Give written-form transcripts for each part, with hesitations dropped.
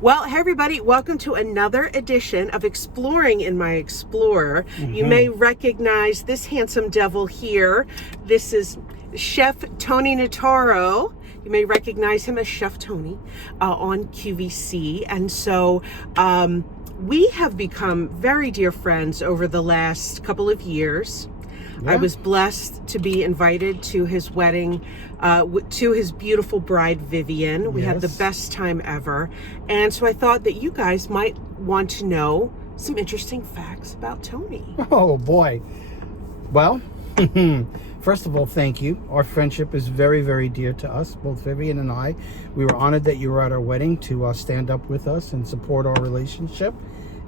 Well, hey everybody, welcome to another edition of Exploring in My Explorer. You may recognize this handsome devil here. This is Chef Tony Notaro. You may recognize him as Chef Tony on QVC. And so we have become very dear friends over the last couple of years. Yeah. I was blessed to be invited to his wedding, to his beautiful bride, Vivian. We had the best time ever. And so I thought that you guys might want to know some interesting facts about Tony. Oh, boy. Well, first of all, thank you. Our friendship is very, very dear to us, both Vivian and I. We were honored that you were at our wedding to stand up with us and support our relationship.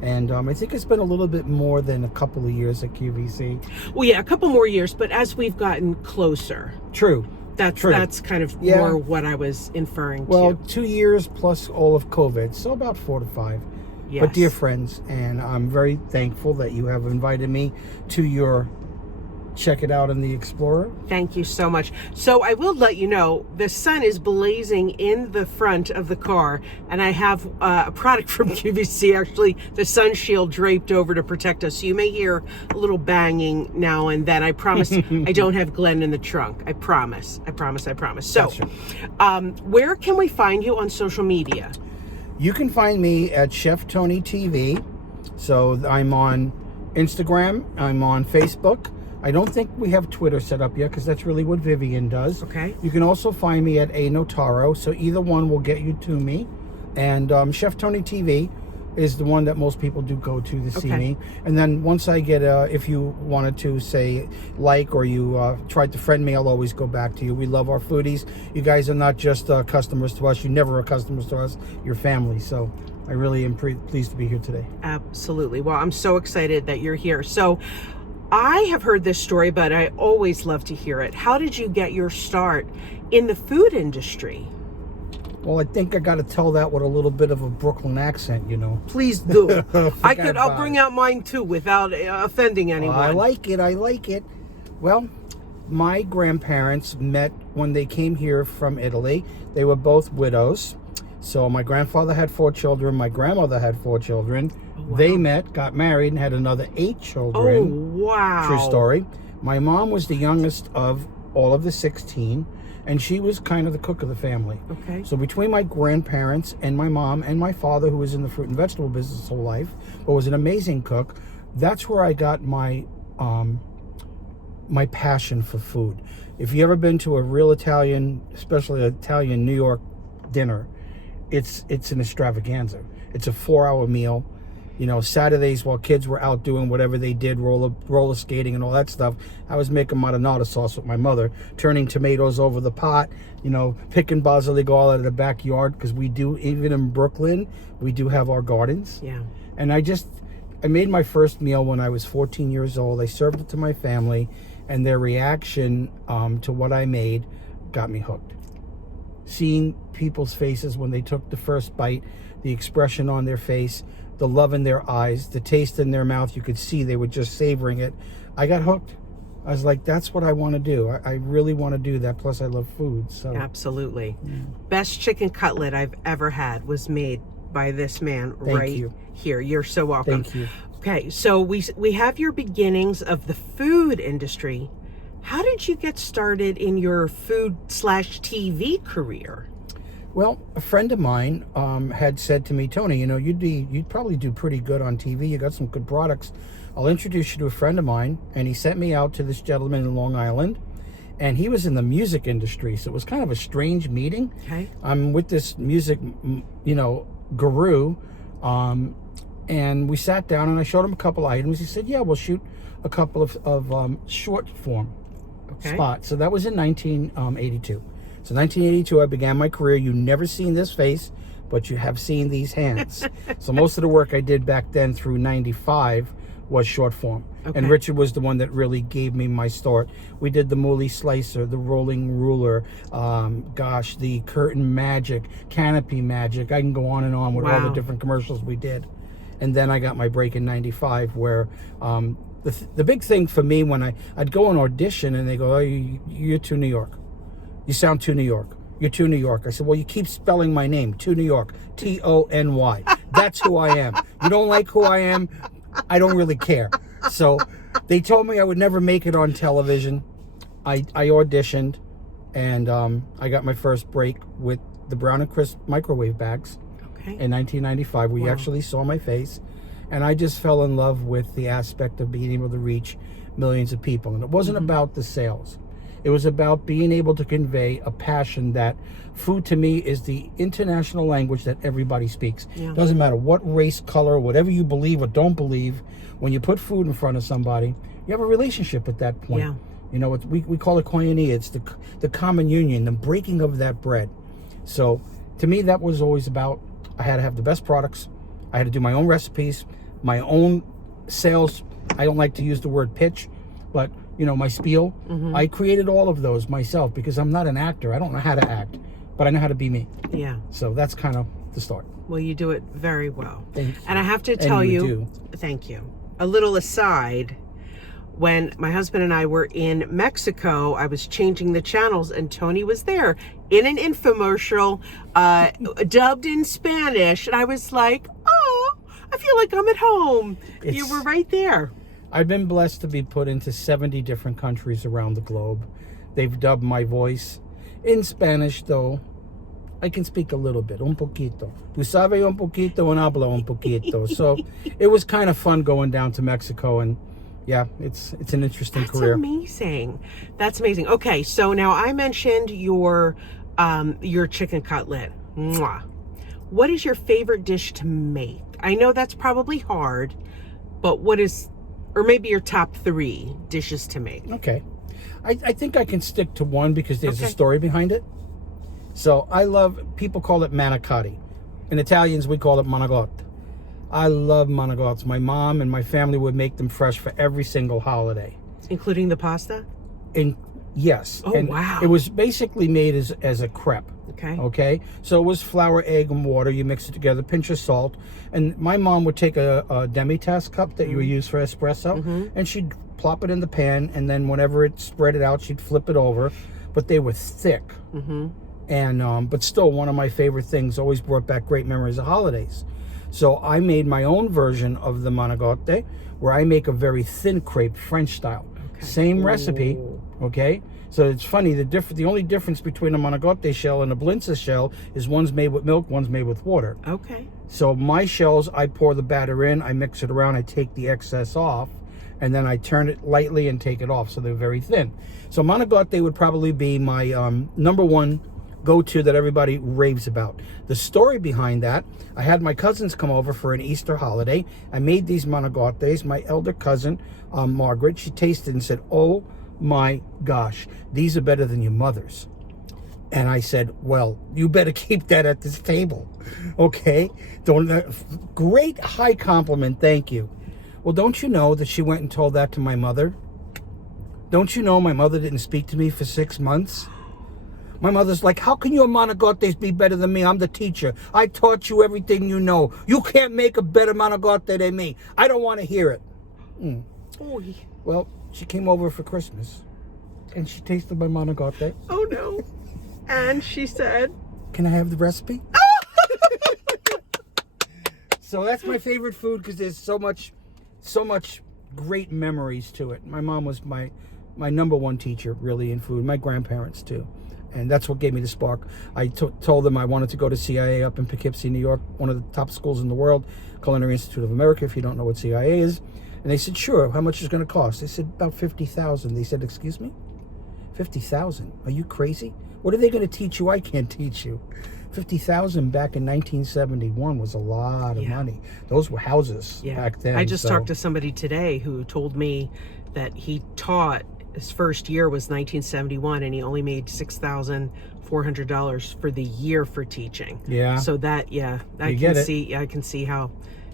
And I think it's been a little bit more than a couple of years at QVC. Well, yeah, a couple more years, but as we've gotten closer. True. That's kind of more what I was inferring to. Well, 2 years plus all of COVID, so about 4 to 5. Yes. But dear friends, and I'm very thankful that you have invited me to your check it out in the Explorer. Thank you so much. So I will let you know, the sun is blazing in the front of the car, and I have a product from QVC, actually, the sun shield draped over to protect us. So you may hear a little banging now and then. I promise I don't have Glenn in the trunk. I promise. So where can we find you on social media? You can find me at Chef Tony TV. So I'm on Instagram. I'm on Facebook. I don't think we have Twitter set up yet because that's really what Vivian does. Okay. You can also find me at A Notaro, so either one will get you to me. And Chef Tony TV is the one that most people do go to see me. And then once I get, if you wanted to say like or you tried to friend me, I'll always go back to you. We love our foodies. You guys are not just customers to us. You never are customers to us. You're family. So I really am pleased to be here today. Absolutely. Well, I'm so excited that you're here. So I have heard this story, but I always love to hear it. How did you get your start in the food industry? Well, I think I got to tell that with a little bit of a Brooklyn accent, you know. Please do. I'll bring out mine too without offending anyone. I like it. Well, my grandparents met when they came here from Italy. They were both widows. So my grandfather had 4 children. My grandmother had 4 children. Oh, wow. They met, got married, and had another 8 children. Oh, wow. True story. My mom was the youngest of all of the 16, and she was kind of the cook of the family. Okay. So between my grandparents and my mom and my father, who was in the fruit and vegetable business his whole life, but was an amazing cook, that's where I got my my passion for food. If you ever been to a real Italian, especially Italian New York dinner, it's an extravaganza. It's a 4-hour meal. You know, Saturdays while kids were out doing whatever they did, roller skating and all that stuff, I was making marinara sauce with my mother, turning tomatoes over the pot, you know, picking basilic all out of the backyard, because we do, even in Brooklyn, we do have our gardens. Yeah. And I made my first meal when I was 14 years old. I served it to my family, and their reaction to what I made got me hooked. Seeing people's faces when they took the first bite, the expression on their face, the love in their eyes, the taste in their mouth, you could see they were just savoring it. I got hooked. I was like, that's what I want to do. I really want to do that. Plus, I love food. So absolutely. Yeah. Best chicken cutlet I've ever had was made by this man here. You're so welcome. Thank you. Okay, so we have your beginnings of the food industry. How did you get started in your food/TV career? Well, a friend of mine had said to me, Tony, you know, you'd probably do pretty good on TV. You got some good products. I'll introduce you to a friend of mine. And he sent me out to this gentleman in Long Island. And he was in the music industry. So it was kind of a strange meeting. Okay. I'm with this music, you know, guru. And we sat down and I showed him a couple items. He said, yeah, we'll shoot a couple of short form spots. So that was in 1982. So 1982, I began my career. You've never seen this face, but you have seen these hands. So most of the work I did back then through 95 was short form. Okay. And Richard was the one that really gave me my start. We did the Mooly Slicer, the Rolling Ruler, the Curtain Magic, Canopy Magic. I can go on and on with all the different commercials we did. And then I got my break in 95 where the big thing for me when I'd go and audition and they go, oh, you're too New York. You sound too New York. You're too New York. I said, well, you keep spelling my name, to New York, Tony. That's who I am. You don't like who I am? I don't really care. So they told me I would never make it on television. I auditioned, and I got my first break with the Brown and Crisp microwave bags in 1995. We actually saw my face, and I just fell in love with the aspect of being able to reach millions of people. And it wasn't about the sales. It was about being able to convey a passion that food to me is the international language that everybody speaks. Doesn't matter what race, color, whatever you believe or don't believe. When you put food in front of somebody, you have a relationship at that point. You know, we call it koinonia. It's the common union, the breaking of that bread. So to me, that was always about, I had to have the best products. I had to do my own recipes, my own sales. I don't like to use the word pitch, but you know, my spiel. I created all of those myself because I'm not an actor. I don't know how to act, but I know how to be me. So that's kind of the start. Well, you do it very well. Thank you. And I have to tell you, do. Thank you. A little aside, when my husband and I were in Mexico, I was changing the channels and Tony was there in an infomercial, dubbed in Spanish. And I was like, oh, I feel like I'm at home. You were right there. I've been blessed to be put into 70 different countries around the globe. They've dubbed my voice. In Spanish, though, I can speak a little bit, un poquito. Tu sabe un poquito and hablo un poquito. So it was kind of fun going down to Mexico, and yeah, it's an interesting career. That's amazing. That's amazing. Okay, so now I mentioned your chicken cutlet. Mwah. What is your favorite dish to make? I know that's probably hard, but what is... or maybe your top 3 dishes to make. Okay. I think I can stick to one because there's a story behind it. So I love, people call it manicotti. In Italians, we call it manigotte. I love manigottes. My mom and my family would make them fresh for every single holiday. Including the pasta? Yes. Oh, wow. It was basically made as a crepe. Okay. So it was flour, egg, and water. You mix it together, pinch of salt. And my mom would take a demi-tasse cup that you would use for espresso, and she'd plop it in the pan, and then whenever it spread it out, she'd flip it over. But they were thick. And but still, one of my favorite things, always brought back great memories of holidays. So I made my own version of the manigotte, where I make a very thin crepe, French style. Same recipe, okay? So it's funny, the only difference between a manigotte shell and a blinza shell is one's made with milk, one's made with water. Okay. So my shells, I pour the batter in, I mix it around, I take the excess off, and then I turn it lightly and take it off, so they're very thin. So manigotte would probably be my number one go-to that everybody raves about. The story behind that, I had my cousins come over for an Easter holiday. I made these manigottes. My elder cousin, Margaret, she tasted and said, oh my gosh, these are better than your mother's. And I said, well, you better keep that at this table. Okay? Great high compliment, thank you. Well, don't you know that she went and told that to my mother? Don't you know my mother didn't speak to me for 6 months? My mother's like, how can your manigottes be better than me? I'm the teacher. I taught you everything you know. You can't make a better manigotte than me. I don't want to hear it. Well, she came over for Christmas, and she tasted my manigotte. Oh, no. And she said, can I have the recipe? So that's my favorite food because there's so much great memories to it. My mom was my number one teacher, really, in food. My grandparents, too. And that's what gave me the spark. I told them I wanted to go to CIA up in Poughkeepsie, New York, one of the top schools in the world, Culinary Institute of America, if you don't know what CIA is. And they said, sure, how much is it going to cost? They said, about $50,000. They said, excuse me? $50,000? Are you crazy? What are they going to teach you I can't teach you? $50,000 back in 1971 was a lot of money. Those were houses back then. I just talked to somebody today who told me that he taught, his first year was 1971, and he only made $6,400 for the year for teaching. Yeah. So that, I can see how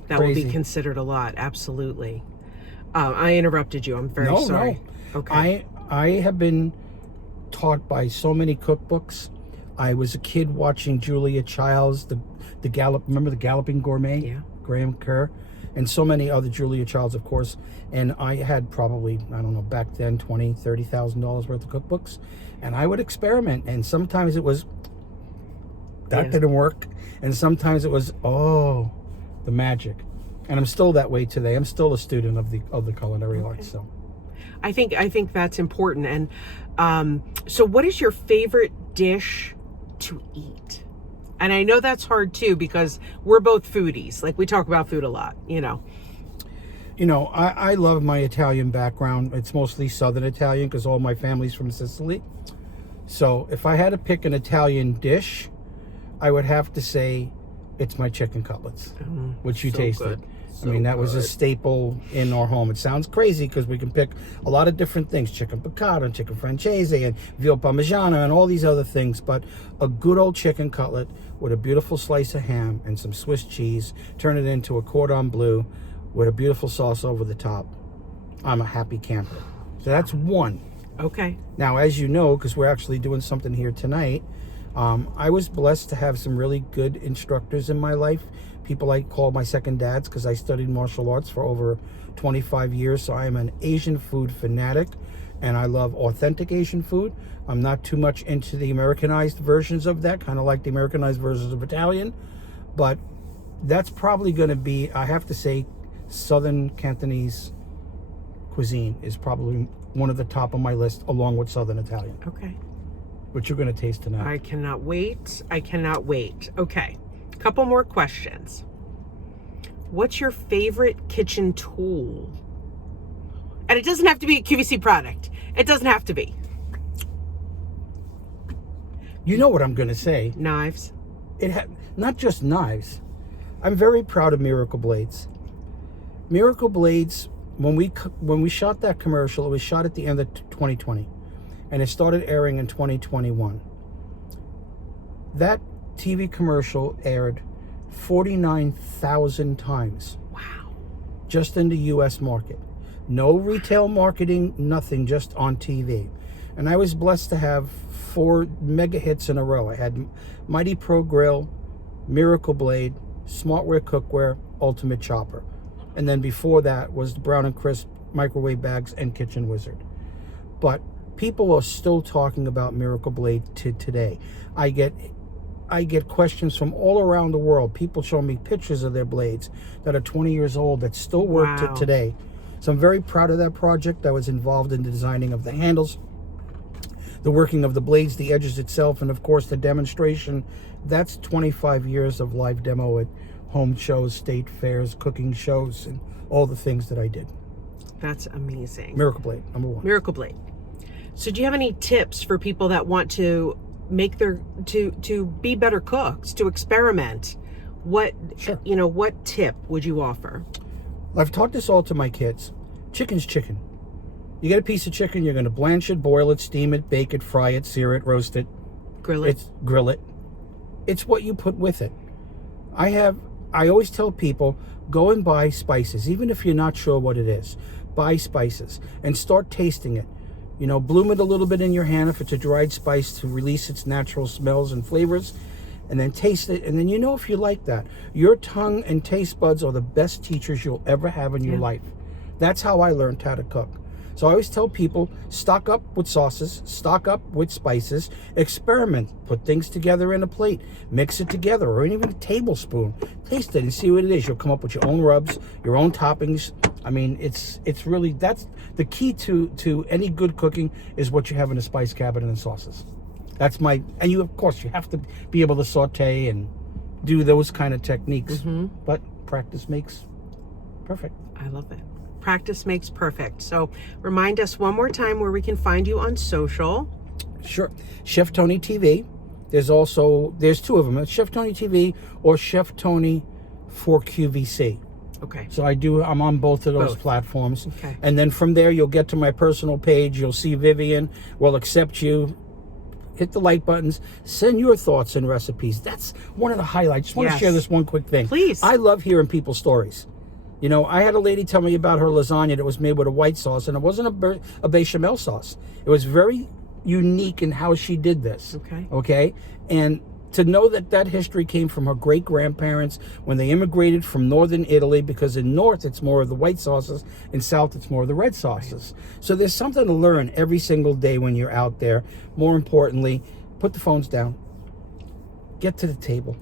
that would be considered a lot. Absolutely. I interrupted you. I'm very sorry. No. Okay. I have been taught by so many cookbooks. I was a kid watching Julia Childs, the remember the Galloping Gourmet? Yeah. Graham Kerr, and so many other Julia Childs, of course. And I had probably, I don't know, back then, $20,000, $30,000 worth of cookbooks. And I would experiment. And sometimes it was that didn't work. And sometimes it was, oh, the magic. And I'm still that way today. I'm still a student of the culinary arts. So I think that's important. And so what is your favorite dish to eat? And I know that's hard too, because we're both foodies. Like, we talk about food a lot, you know. I love my Italian background. It's mostly Southern Italian because all my family's from Sicily. So if I had to pick an Italian dish, I would have to say it's my chicken cutlets, which you tasted. I mean, that was a staple in our home. It sounds crazy because we can pick a lot of different things, chicken piccata and chicken francese and veal parmigiana and all these other things. But a good old chicken cutlet with a beautiful slice of ham and some Swiss cheese, turn it into a cordon bleu with a beautiful sauce over the top. I'm a happy camper. So that's one. Okay. Now, as you know, because we're actually doing something here tonight, I was blessed to have some really good instructors in my life. People I call my second dads because I studied martial arts for over 25 years. So I am an Asian food fanatic, and I love authentic Asian food. I'm not too much into the Americanized versions of that, kind of like the Americanized versions of Italian. But that's probably going to be, I have to say, Southern Cantonese cuisine is probably one of the top of my list, along with Southern Italian. Okay. Which you're going to taste tonight. I cannot wait. I cannot wait. Okay. Couple more questions. What's your favorite kitchen tool? And it doesn't have to be a QVC product. It doesn't have to be. You know what I'm going to say. Knives. Not just knives. I'm very proud of Miracle Blades. Miracle Blades, when we shot that commercial, it was shot at the end of 2020. And it started airing in 2021. That TV commercial aired 49,000 times. Wow. Just in the US market. No retail marketing, nothing, just on TV. And I was blessed to have 4 mega hits in a row. I had Mighty Pro Grill, Miracle Blade, Smartware Cookware, Ultimate Chopper. And then before that was the Brown and Crisp microwave bags and Kitchen Wizard. But people are still talking about Miracle Blade to today. I get questions from all around the world. People show me pictures of their blades that are 20 years old that still work to today. So I'm very proud of that project. I was involved in the designing of the handles, the working of the blades, the edges itself, and of course the demonstration. That's 25 years of live demo at home shows, state fairs, cooking shows, and all the things that I did. That's amazing. Miracle Blade, number 1. Miracle Blade. So do you have any tips for people that want to make to be better cooks, to experiment? What what tip would you offer? I've taught this all to my kids. Chicken's chicken. You get a piece of chicken, you're going to blanch it, boil it, steam it, bake it, fry it, sear it, roast it, grill it. Grill it. It's what you put with it. I always tell people, go and buy spices, even if you're not sure what it is. Buy spices and start tasting it. Bloom it a little bit in your hand if it's a dried spice to release its natural smells and flavors, and then taste it. And then if you like that. Your tongue and taste buds are the best teachers you'll ever have in your life. That's how I learned how to cook. So I always tell people, stock up with sauces, stock up with spices, experiment, put things together in a plate, mix it together, or even a tablespoon. Taste it and see what it is. You'll come up with your own rubs, your own toppings. I mean, it's really, that's the key to any good cooking, is what you have in a spice cabinet and sauces. That's and you, of course, you have to be able to saute and do those kind of techniques. But practice makes perfect. I love it. Practice makes perfect. So remind us one more time where we can find you on social. Sure. Chef Tony TV. There's 2 of them. It's Chef Tony TV or Chef Tony for QVC. Okay. So I'm on both of those platforms. Okay. And then from there, you'll get to my personal page. You'll see Vivian. We'll accept you. Hit the like buttons. Send your thoughts and recipes. That's one of the highlights. Just want to share this one quick thing. Please. I love hearing people's stories. I had a lady tell me about her lasagna that was made with a white sauce, and it wasn't a bechamel sauce. It was very unique in how she did this. Okay? And to know that history came from her great-grandparents when they immigrated from northern Italy, because in north it's more of the white sauces, in south it's more of the red sauces. Right. So there's something to learn every single day when you're out there. More importantly, put the phones down. get to the table.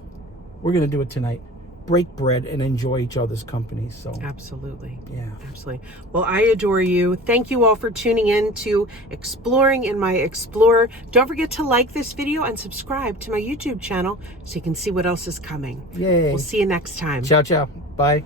We're going to do it tonight. Break bread and enjoy each other's company. So Absolutely. yeah. Absolutely. Well, I adore you. Thank you all for tuning in to Exploring in My Explorer. Don't forget to like this video and subscribe to my YouTube channel so you can see what else is coming. Yay. We'll see you next time. Ciao, ciao. Bye.